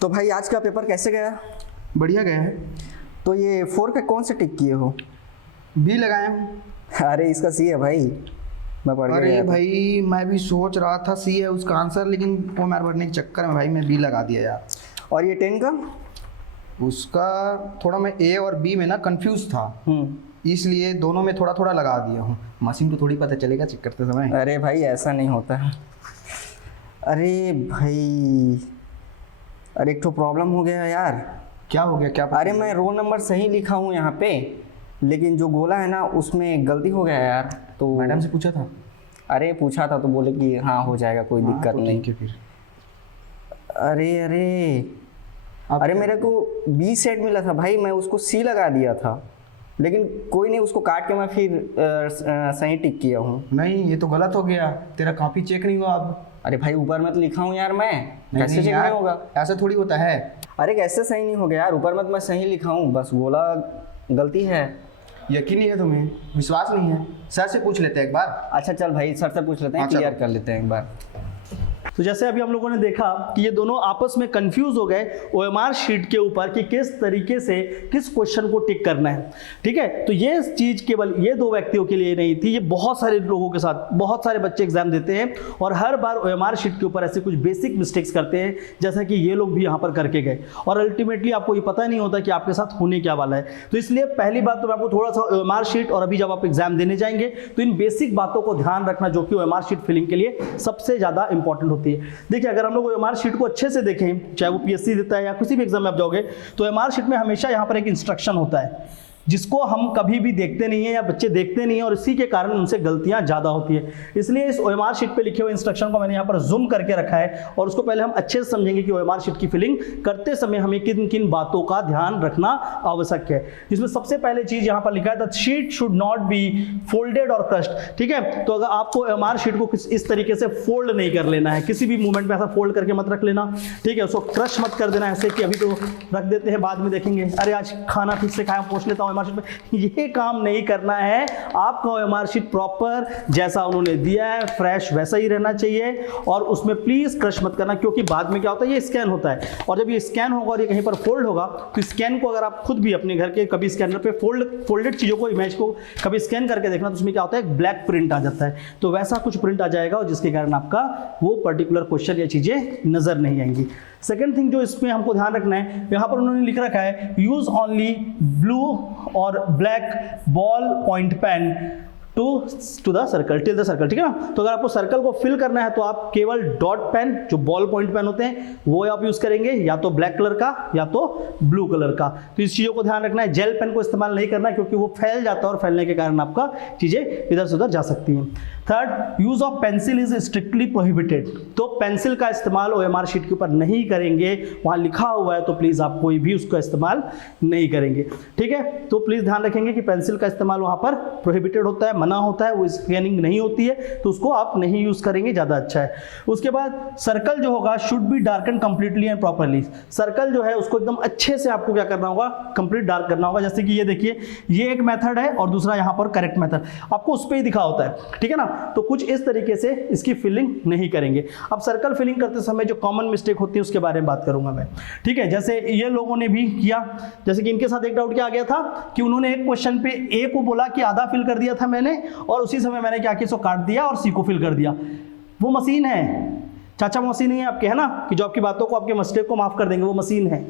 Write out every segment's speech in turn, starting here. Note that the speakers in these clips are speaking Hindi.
तो भाई आज का पेपर कैसे गया? बढ़िया गया है। तो ये 4 का कौन से टिक किए हो? बी लगाया हूँ। अरे इसका सी है भाई, मैं पढ़ के अरे गया था। भाई मैं भी सोच रहा था सी है उसका आंसर, लेकिन वो मार भरने के चक्कर में भाई मैं बी लगा दिया यार। और ये 10 का? उसका थोड़ा मैं ए और बी में ना कंफ्यूज था, इसलिए दोनों में थोड़ा थोड़ा लगा दिया हूँ। मशीन को थोड़ी पता चलेगा चेक करते समय। अरे भाई ऐसा नहीं होता है। अरे भाई, अरे एक तो प्रॉब्लम हो गया यार। क्या हो गया? क्या अरे मैं रोल नंबर सही लिखा हूँ यहाँ पे, लेकिन जो गोला है ना उसमें गलती हो गया यार। तो मैडम से पूछा था? अरे पूछा था तो बोले कि हाँ हो जाएगा, कोई दिक्कत तो नहीं। ठीक है फिर। अरे अरे मेरे को बी सेट मिला था भाई, मैं उसको सी लगा दिया था, लेकिन कोई नहीं, उसको काट के मैं फिर सही टिक किया हूँ। नहीं ये तो गलत हो गया, तेरा कॉपी चेक नहीं हुआ अब। अरे भाई ऊपर में तो लिखा हूँ यार मैं, कैसे नहीं चेक यार, नहीं होगा? ऐसा थोड़ी होता है। अरे कैसे सही नहीं हो गया यार? ऊपर में तो मैं सही लिखा हूँ, बस गोला गलती है। यकीन नहीं है तुम्हें? विश्वास नहीं है? सर से पूछ लेते हैं एक बार। अच्छा चल भाई सर से पूछ लेते हैं, अच्छा, क्लियर कर लेते हैं एक बार। तो जैसे अभी हम लोगों ने देखा कि ये दोनों आपस में कंफ्यूज हो गए ओएमआर शीट के ऊपर कि किस तरीके से किस क्वेश्चन को टिक करना है। ठीक है, तो ये चीज केवल ये दो व्यक्तियों के लिए नहीं थी, ये बहुत सारे लोगों के साथ, बहुत सारे बच्चे एग्जाम देते हैं और हर बार ओएमआर शीट के ऊपर ऐसे कुछ बेसिक मिस्टेक्स करते हैं, जैसा कि ये लोग भी यहाँ पर करके गए, और अल्टीमेटली आपको ये पता नहीं होता कि आपके साथ होने क्या वाला है। तो इसलिए पहली बात तो मैं आपको थोड़ा सा ओएमआर शीट और अभी जब आप एग्जाम देने जाएंगे तो इन बेसिक बातों को ध्यान रखना, जो कि ओएमआर शीट फिलिंग के लिए सबसे ज्यादा इंपॉर्टेंट होती है। देखिए अगर हम लोग ओएमआर शीट को अच्छे से देखें, चाहे वो पीएससी देता है या किसी भी एग्जाम में आप जाओगे, तो ओएमआर शीट में हमेशा यहाँ पर एक इंस्ट्रक्शन होता है जिसको हम कभी भी देखते नहीं है या बच्चे देखते नहीं है, और इसी के कारण उनसे गलतियां ज्यादा होती है। इसलिए इस ओएमआर शीट पे लिखे हुए इंस्ट्रक्शन को मैंने यहाँ पर जूम करके रखा है, और उसको पहले हम अच्छे से समझेंगे कि ओएमआर शीट की फिलिंग करते समय हमें किन किन बातों का ध्यान रखना आवश्यक है। जिसमें सबसे पहले चीज यहाँ पर लिखा है the sheet should not be folded और क्रश्ड। ठीक है, तो अगर आपको ओएमआर शीट को इस तरीके से फोल्ड नहीं कर लेना है, किसी भी मूवमेंट में ऐसा फोल्ड करके मत रख लेना। ठीक है, उसको क्रश मत कर देना ऐसे कि अभी तो रख देते हैं बाद में देखेंगे, अरे आज खाना ठीक से खाया पूछ लेता हूँ ओएमआर शीट में, ये काम नहीं करना है। आपका ओएमआर शीट प्रॉपर जैसा उन्होंने दिया है फ्रेश वैसा ही रहना चाहिए, और उसमें प्लीज क्रश मत करना, क्योंकि बाद में क्या होता है ये स्कैन होता है, और जब ये स्कैन होगा और ये कहीं पर फोल्ड होगा तो स्कैन को अगर आप खुद भी अपने घर के कभी स्कैनर पे फोल्डेड चीजों को, इमेज को कभी स्कैन करके देखना, तो उसमें क्या होता है एक ब्लैक प्रिंट आ जाता है, तो वैसा कुछ प्रिंट आ जाएगा और जिसके कारण आपका वो पर्टिकुलर क्वेश्चन या चीजें नजर नहीं आएंगी। सेकेंड थिंग जो इसमें हमको ध्यान रखना है, यहाँ पर उन्होंने लिख रखा है यूज ओनली ब्लू और black ballpoint pen to the circle till the circle. ठीक है ना, तो अगर आपको सर्कल को फिल करना है तो आप केवल डॉट पेन, जो बॉल पॉइंट पेन होते हैं, वो आप यूज करेंगे, या तो ब्लैक कलर का या तो ब्लू कलर का। तो इस चीजों को ध्यान रखना है। जेल पेन को इस्तेमाल नहीं करना, क्योंकि वो फैल जाता है और फैलने के कारण आपका चीजें इधर से उधर जा सकती हैं। Third, use of pencil is strictly prohibited. तो पेंसिल का इस्तेमाल ओएमआर शीट के ऊपर नहीं करेंगे, वहां लिखा हुआ है, तो प्लीज आप कोई भी उसका इस्तेमाल नहीं करेंगे। ठीक है, तो प्लीज ध्यान रखेंगे कि पेंसिल का इस्तेमाल वहां पर प्रोहिबिटेड होता है, मना होता है, वो स्कैनिंग नहीं होती है, तो उसको आप नहीं यूज करेंगे, ज्यादा अच्छा है। उसके बाद सर्कल जो होगा should be darken completely and properly. Circle जो है उसको एकदम अच्छे से आपको क्या करना होगा, कंप्लीट डार्क करना होगा। जैसे कि ये देखिए, ये एक मेथड है और दूसरा यहाँ पर करेक्ट मेथड आपको उस पर ही दिखा होता है। ठीक है ना, तो कुछ इस तरीके से इसकी फिलिंग नहीं करेंगे। अब सर्कल फिलिंग करते समय जो कॉमन मिस्टेक होती है उसके बारे में बात करूंगा मैं। ठीक है, जैसे ये लोगों ने भी किया, जैसे कि इनके साथ एक डाउट क्या आ गया था कि उन्होंने एक क्वेश्चन पे ए को बोला कि आधा फिल कर दिया था मैंने, और उसी समय मैंने क्या किया, इसको काट दिया और सी को फिल कर दिया। वो मशीन है, चाचा मशीन नहीं है आपके, है ना, कि जो आपकी बातों को, आपके मिस्टेक को माफ कर देंगे, वो मशीन है।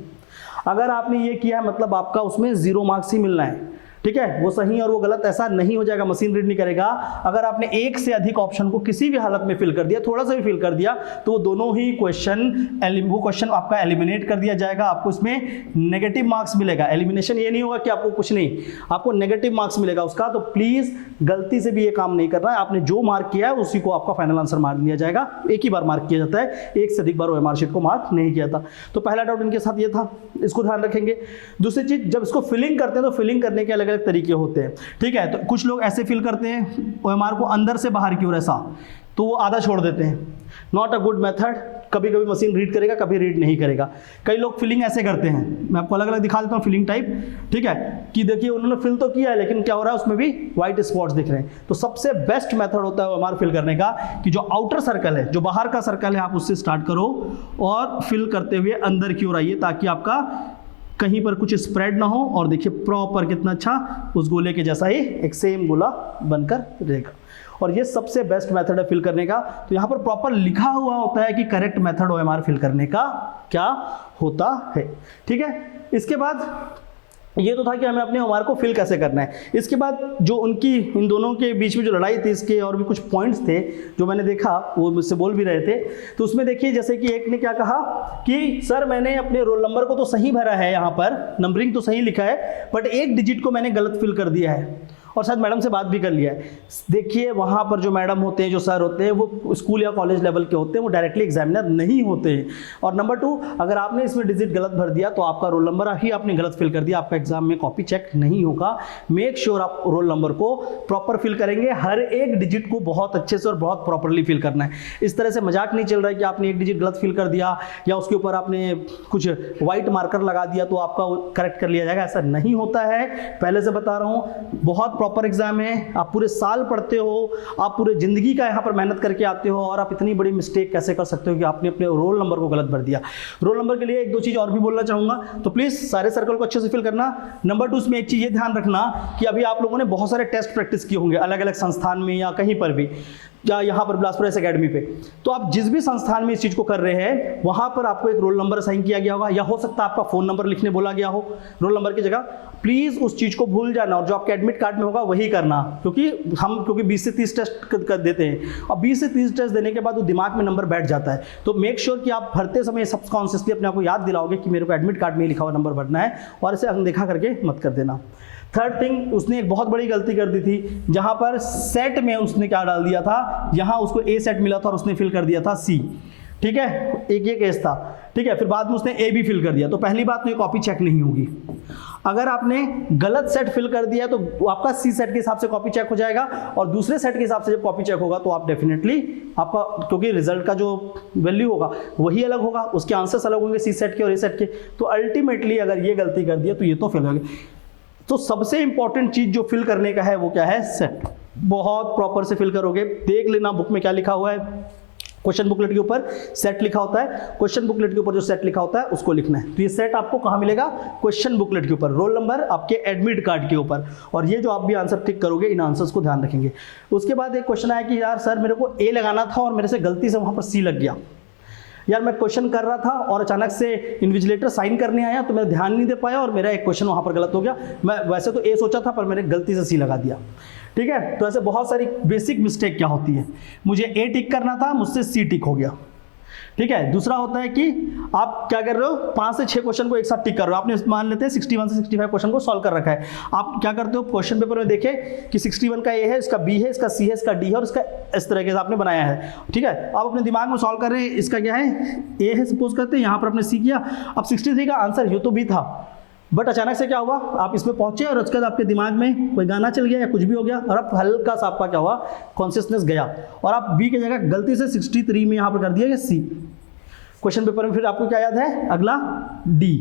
अगर आपने ये किया मतलब आपका उसमें 0 मार्क्स ही मिलना है। ठीक है, वो सही और वो गलत ऐसा नहीं हो जाएगा, मशीन रीड नहीं करेगा। अगर आपने एक से अधिक ऑप्शन को किसी भी हालत में फिल कर दिया, थोड़ा सा भी फिल कर दिया, तो वो दोनों ही क्वेश्चन आपका एलिमिनेट कर दिया जाएगा, आपको इसमें नेगेटिव मार्क्स मिलेगा। एलिमिनेशन ये नहीं होगा कि आपको कुछ नहीं, आपको नेगेटिव मार्क्स मिलेगा उसका। तो प्लीज गलती से भी ये काम नहीं करना है। आपने जो मार्क किया है उसी को आपका फाइनल आंसर मार्क दिया जाएगा। एक ही बार मार्क किया जाता है, एक से अधिक बार ओएमआर शीट को मार्क नहीं किया था। तो पहला डाउट इनके साथ ये था, इसको ध्यान रखेंगे। दूसरी चीज, जब इसको फिलिंग करते हैं तो फिलिंग करने के अलग अलग तरीके होते हैं। ठीक है, तो कुछ लोग ऐसे फिल करते हैं ओएमआर को अंदर से बाहर की ओर ऐसा, तो वो आधा छोड़ देते हैं, नॉट अ गुड मेथड। कभी कभी मशीन रीड करेगा, कभी रीड नहीं करेगा। कई लोग फिलिंग ऐसे करते हैं, मैं आपको अलग अलग दिखा देता हूँ फिलिंग टाइप, ठीक है, कि देखिए उन्होंने फिल तो किया है लेकिन क्या हो रहा है उसमें भी व्हाइट स्पॉट्स दिख रहे हैं। तो सबसे बेस्ट मेथड होता है OMR फिल करने का कि जो आउटर सर्कल है, जो बाहर का सर्कल है, आप उससे स्टार्ट करो और फिल करते हुए अंदर की ओर आइए ताकि आपका कहीं पर कुछ स्प्रेड ना हो और देखिए प्रॉपर कितना अच्छा उस गोले के जैसा ही एक सेम गोला बनकर रहेगा। और ये सबसे बेस्ट मेथड है फिल करने का। तो यहाँ पर प्रॉपर लिखा हुआ होता है कि करेक्ट मेथड OMR फिल करने का क्या होता है, ठीक है। इसके बाद ये तो था कि हमें अपने OMR को फिल कैसे करना है। इसके बाद जो उनकी इन दोनों के बीच में जो लड़ाई थी, इसके और भी कुछ पॉइंट्स थे जो मैंने देखा, वो मुझसे बोल भी रहे थे। तो उसमें देखिए जैसे कि एक ने क्या कहा कि सर मैंने अपने रोल नंबर को तो सही भरा है, यहाँ पर नंबरिंग तो सही लिखा है, बट एक डिजिट को मैंने गलत फिल कर दिया है और शायद मैडम से बात भी कर लिया है। देखिए वहाँ पर जो मैडम होते हैं, जो सर होते हैं, वो स्कूल या कॉलेज लेवल के होते हैं, वो डायरेक्टली एग्जामिनर नहीं होते हैं। और नंबर 2, अगर आपने इसमें डिजिट गलत भर दिया तो आपका रोल नंबर ही आपने गलत फिल कर दिया, आपका एग्जाम में कॉपी चेक नहीं होगा। मेक श्योर आप रोल नंबर को प्रॉपर फिल करेंगे, हर एक डिजिट को बहुत अच्छे से और बहुत प्रॉपरली फिल करना है। इस तरह से मजाक नहीं चल रहा है कि आपने एक डिजिट गलत फिल कर दिया या उसके ऊपर आपने कुछ व्हाइट मार्कर लगा दिया तो आपका करेक्ट कर लिया जाएगा, ऐसा नहीं होता है। पहले से बता रहा हूँ, बहुत प्रॉपर एग्जाम है, आप पूरे साल पढ़ते हो, आप पूरे जिंदगी का यहाँ पर मेहनत करके आते हो और आप इतनी बड़ी मिस्टेक कैसे कर सकते हो कि आपने अपने रोल नंबर को गलत भर दिया। रोल नंबर के लिए एक दो चीज और भी बोलना चाहूंगा, तो प्लीज सारे सर्कल को अच्छे से फिल करना। नंबर 2, इसमें एक चीज ये ध्यान रखना कि अभी आप लोगों ने बहुत सारे टेस्ट प्रैक्टिस किए होंगे अलग अलग संस्थान में या कहीं पर भी, या यहाँ पर बिलासपुर एकेडमी पे। तो आप जिस भी संस्थान में इस चीज को कर रहे हैं वहां पर आपको एक रोल नंबर असाइन किया गया होगा, या हो सकता है आपका फोन नंबर लिखने बोला गया हो रोल नंबर की जगह। प्लीज उस चीज को भूल जाना और जो आपके एडमिट कार्ड में होगा वही करना, क्योंकि 20 से 30 टेस्ट कर देते हैं और 20 से 30 टेस्ट देने के बाद वो दिमाग में नंबर बैठ जाता है। तो मेक श्योर कि आप भरते समय सबकॉन्शियसली अपने आप को याद दिलाओगे कि मेरे को एडमिट कार्ड में लिखा हुआ नंबर भरना है और इसे अनदेखा करके मत कर देना। थर्ड थिंग, उसने एक बहुत बड़ी गलती कर दी थी, जहां पर सेट में उसने क्या डाल दिया था, यहां उसको A सेट मिला था और उसने फिल कर दिया था C, ठीक है, एक ये केस था, ठीक है। फिर बाद में उसने A भी फिल कर दिया। तो पहली बात तो ये कॉपी चेक नहीं होगी। अगर आपने गलत सेट फिल कर दिया तो आपका C सेट के हिसाब से कॉपी चेक हो जाएगा और दूसरे सेट के हिसाब से जब कॉपी चेक होगा तो आप डेफिनेटली आपका, क्योंकि रिजल्ट का जो वैल्यू होगा वही अलग होगा, उसके आंसर्स अलग होंगे C सेट के और A सेट के। तो अल्टीमेटली अगर ये गलती कर दिया तो ये तो फेल हो गया। तो सबसे इंपॉर्टेंट चीज जो फिल करने का है वो क्या है, सेट। बहुत प्रॉपर से फिल करोगे। देख लेना बुक में क्या लिखा हुआ है, क्वेश्चन बुकलेट के ऊपर सेट लिखा होता है, क्वेश्चन बुकलेट के ऊपर जो सेट लिखा होता है उसको लिखना है। तो ये सेट आपको कहाँ मिलेगा, क्वेश्चन बुकलेट के ऊपर, रोल नंबर आपके एडमिट कार्ड के ऊपर। और ये जो आप भी आंसर टिक करोगे, इन आंसर्स को ध्यान रखेंगे। उसके बाद एक क्वेश्चन आया कि यार सर मेरे को A लगाना था और मेरे से गलती से वहां पर C लग गया। यार मैं क्वेश्चन कर रहा था और अचानक से इन्विजिलेटर साइन करने आया तो मैं ध्यान नहीं दे पाया और मेरा एक क्वेश्चन वहां पर गलत हो गया। मैं वैसे तो A सोचा था पर मैंने गलती से C लगा दिया, ठीक है। तो ऐसे बहुत सारी बेसिक मिस्टेक क्या होती है, मुझे A टिक करना था, मुझसे C टिक हो गया, ठीक है। दूसरा होता है कि आप क्या कर रहे हो, 5 से 6 क्वेश्चन को एक साथ टिक कर रहे हो। आपने मान लेते हैं 61 से 65 क्वेश्चन को सॉल्व कर रखा है। आप क्या करते हो, क्वेश्चन पेपर में देखे कि 61 का A है, इसका B है, इसका C है, इसका D है और इसका इस तरह के आपने बनाया है, ठीक है। आप अपने दिमाग में सॉल्व कर रहे हैं, इसका क्या है, A है सपोज करते हैं, यहाँ पर आपने C किया। अब 63 का आंसर ये तो B था, बट अचानक से क्या हुआ, आप इसमें पहुंचे और उसके बाद आपके दिमाग में कोई गाना चल गया या कुछ भी हो गया और आप हल्का सा आपका क्या हुआ, कॉन्शियसनेस गया और आप B की जगह गलती से 63 में यहाँ पर कर दिया C। क्वेश्चन पेपर में फिर आपको क्या याद है, अगला D,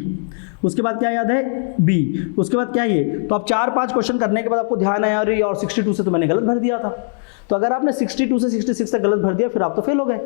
उसके बाद क्या याद है, B, उसके बाद क्या ये। तो आप 4-5 क्वेश्चन करने के बाद आपको ध्यान आया और 62 से तो मैंने गलत भर दिया था। तो अगर आपने 62 से 66 तक गलत भर दिया फिर आप तो फेल हो गए।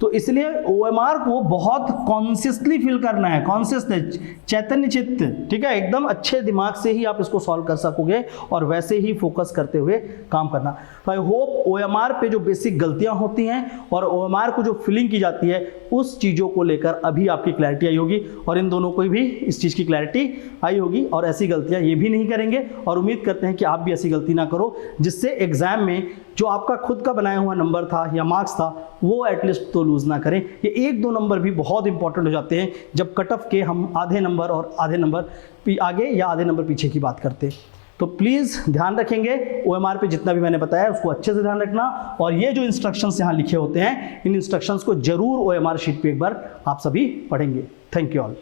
तो इसलिए OMR को बहुत कॉन्शियसली फिल करना है, कॉन्शियसनेस, चैतन्य चित्त, ठीक है। एकदम अच्छे दिमाग से ही आप इसको सॉल्व कर सकोगे और वैसे ही फोकस करते हुए काम करना। तो आई होप OMR पे जो बेसिक गलतियां होती हैं और OMR को जो फिलिंग की जाती है उस चीज़ों को लेकर अभी आपकी क्लैरिटी आई होगी और इन दोनों को भी इस चीज़ की क्लैरिटी आई होगी और ऐसी गलतियां ये भी नहीं करेंगे। और उम्मीद करते हैं कि आप भी ऐसी गलती ना करो जिससे एग्जाम में जो आपका खुद का बनाया हुआ नंबर था या मार्क्स था वो एटलीस्ट तो लूज ना करें। ये 1-2 नंबर भी बहुत इंपॉर्टेंट हो जाते हैं जब कट ऑफ के हम आधे नंबर और आधे नंबर आगे या आधे नंबर पीछे की बात करते हैं। तो प्लीज़ ध्यान रखेंगे, OMR पे जितना भी मैंने बताया उसको अच्छे से ध्यान रखना और ये जो इंस्ट्रक्शंस यहाँ लिखे होते हैं इन इंस्ट्रक्शंस को जरूर OMR शीट पे एक बार आप सभी पढ़ेंगे। Thank you all.